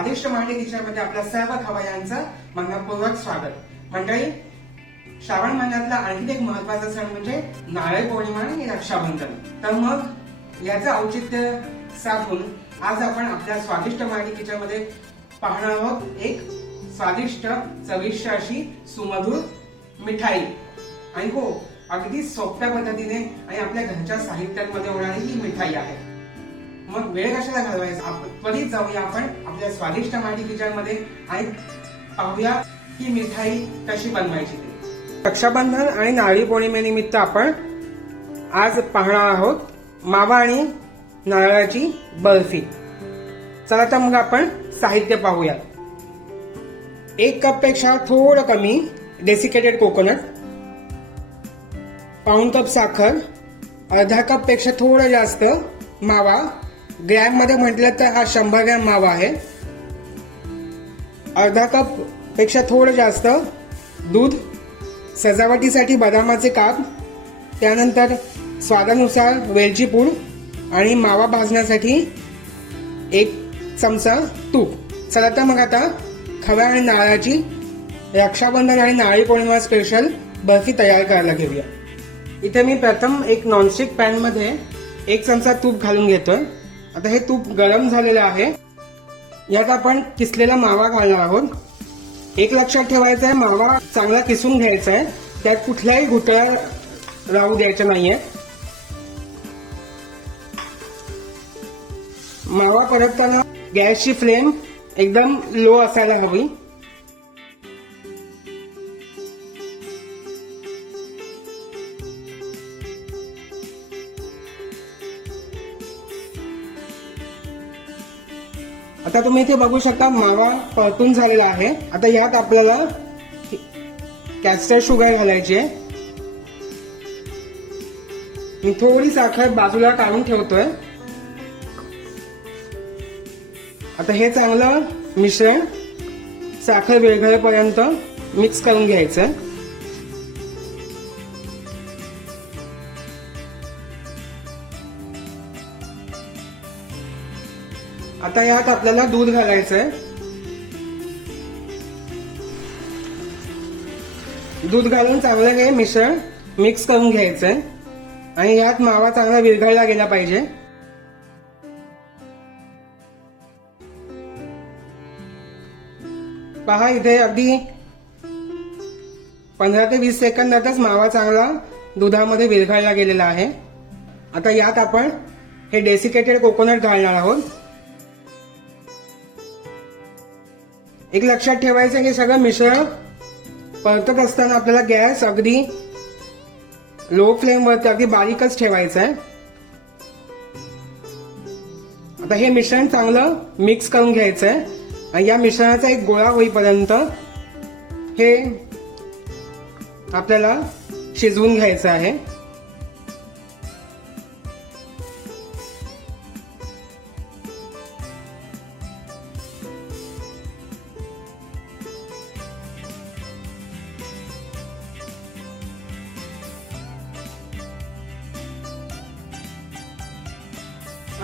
स्वादिष्ट मराठी किचनमध्ये आपल्या सर्व खवय्यांचं मनपूर्वक स्वागत. मंडळी, श्रावण महिन्यातला आणखी एक महत्वाचा सण म्हणजे नारळी पौर्णिमा आणि रक्षाबंधन. तर मग याचं औचित्य साधून आज आपण आपल्या स्वादिष्ट मराठी किचनमध्ये पाहणार आहोत एक स्वादिष्ट चविष्ट अशी सुमधुर मिठाई. आणि हो, अगदी सोप्या पद्धतीने आणि आपल्या घरच्या साहित्यांमध्ये होणारी ही मिठाई आहे. मग वेळ कशाला घालवायचा, आपण त्वरित जाऊया आपण आपल्या स्वादिष्ट मराठी किचन मध्ये आणि पाहूया ही मिठाई कशी बनवायची. रक्षाबंधन आणि नारळी पौर्णिमेनिमित्त आपण आज पाहणार आहोत मावा आणि नारळाची बर्फी. चला तर मग आपण साहित्य पाहूया. 1 कप पेक्षा थोडं कमी डेसिकेटेड कोकोनट, पाऊण कप साखर, अर्धा कप पेक्षा थोडं जास्त मावा. ग्रॅम मध्ये म्हटलं तर हा 100 ग्रॅम मावा आहे. अर्धा कप पेक्षा थोडं जास्त दूध, सजावटीसाठी बदामाचे काप, त्यानंतर स्वादानुसार वेलची पूड आणि मावा भाजण्यासाठी 1 चमचा तूप. चला तर मग आता खव्या आणि नारळाची रक्षाबंधन आणि नारळी पौर्णिमा स्पेशल बर्फी तयार करायला घेऊया. इथे मी प्रथम एक नॉनस्टिक पॅन मध्ये 1 चमचा तूप घालून घेतोय. आता हे तूप गरम झालेलं आहे. यात आपण किसलेला मावा घालणार आहोत. एक लक्षात ठेवायचं आहे, मावा चांगला किसून घ्यायचा आहे. त्यात कुठल्याही गुठळ्या राहू द्यायच्या नाहीये. मावा परतताना गॅसची फ्लेम एकदम लो असायला हवी. आता तुम्ही इथे बघू शकता मावा परतून झालेला आहे. आता यात आपल्याला कॅस्टर शुगर घालायची आहे. मी थोडी साखर बाजूला काढून ठेवतोय. आता हे चांगलं मिश्रण साखर विरघळेपर्यंत मिक्स करून घ्यायचं. आता यात आपल्याला दूध घालायचंय. दूध घालून चांगलं हे मिश्रण मिक्स करून घ्यायचंय आणि यात मावा चांगला विरघळला गेला पाहिजे. पहा, इथे अगदी 15 ते 20 सेकंदातच मावा चांगला दुधामध्ये विरघळला गेलेला आहे. आता यात आपण हे डेसिकेटेड कोकोनट घालणार आहोत. एक लक्षात ठेवायचं, हे सगळं मिश्रण परतत असताना आपल्याला गॅस अगदी लो फ्लेम वरती अगदी बारीकच ठेवायचं आहे. आता हे मिश्रण चांगलं मिक्स करून घ्यायचं आहे आणि या मिश्रणाचा एक गोळा होईपर्यंत हे आपल्याला शिजवून घ्यायचं आहे.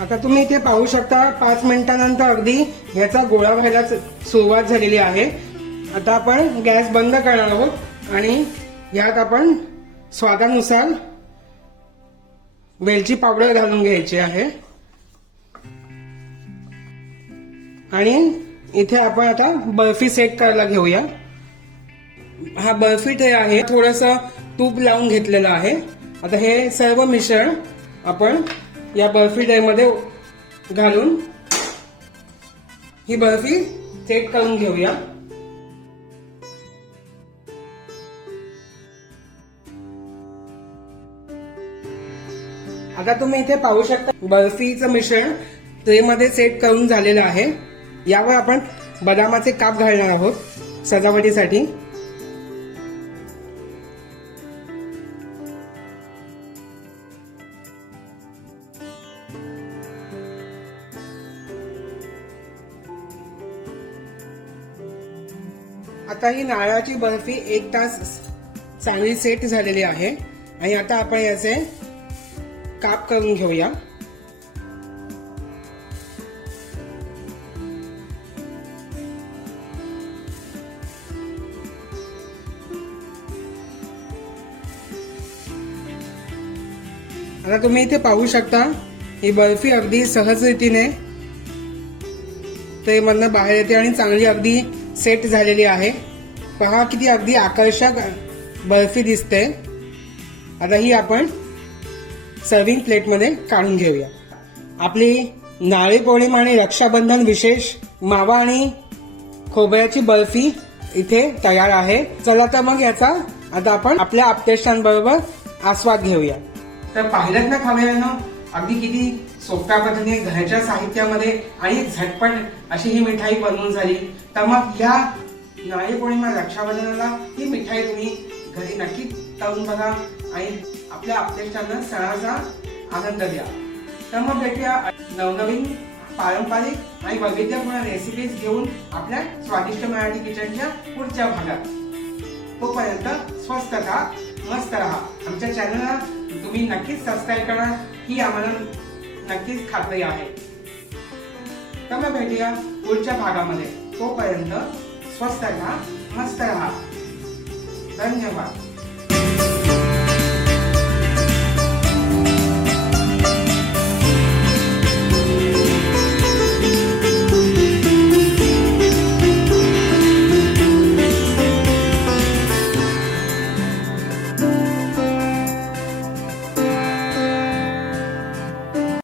आता तुम्ही इथे पाहू शकता 5 मिनिटांनंतर अगदी ह्याचा गोळा व्हायला सुरुवात झालेली आहे. आता आपण गॅस बंद करणार आहोत आणि यात आपण स्वादानुसार वेलची पावडर घालून घ्यायची आहे. आणि इथे आपण आता बर्फी सेट करायला घेऊया. हा बर्फी ट्रे आहे, थोडंसं तूप लावून घेतलेलं आहे. आता हे सर्व मिश्रण आपण या बर्फी ट्रे मध्ये घालून ही बर्फी सेट करून घेऊया. आता तुम्ही इथे पाहू शकता बर्फीचं मिश्रण ट्रे मध्ये सेट करून झालेलं आहे. यावर आपण बदामाचे काप घालणार आहोत सजावटीसाठी. आता ही नारळाची बर्फी 1 तास चांगली सेट झालेली आहे आणि आता आपण याचे काप करून घेऊया. आता तुम्ही इथे पाहू शकता ही बर्फी अगदी सहज रीतीने ते मधनं बाहेर येते आणि चांगली अगदी सेट झालेली आहे. पहा किती अगदी आकर्षक बर्फी दिसते. आता ही आपण सर्विंग प्लेटमध्ये काढून घेऊया. आपली नारळी पौर्णिमा आणि रक्षाबंधन विशेष मावा आणि खोबऱ्याची बर्फी इथे तयार आहे. चला तर मग याचा आता आपण आपल्या आप्तेष्टांबरोबर आस्वाद घेऊया. तर पाहिलं ना खावयानं अगदी किती सोप्या पद्धतीने घरच्या साहित्यामध्ये आणि झटपट अशी ही मिठाई बनवून झाली. तर मग या नारळी पौर्णिमा रक्षाबंधनाला ही मिठाई तुम्ही घरी नक्की तळून बघा आणि आपल्या आप्तेष्टांना सणाचा आनंद द्या. तर मग भेटूया नवनवीन पारंपरिक आणि वैविध्यपूर्ण रेसिपीज घेऊन आपल्या स्वादिष्ट मराठी किचनच्या पुढच्या भागात. तोपर्यंत स्वस्त राहा, मस्त राहा. आमच्या चॅनलला तुम्ही नक्कीच सबस्क्राईब करा ही आम्हाला नक्कीच खात्री आहे. तर मग भेटूया पुढच्या भागामध्ये. तोपर्यंत स्वस्त राहा, मस्त राहा. धन्यवाद.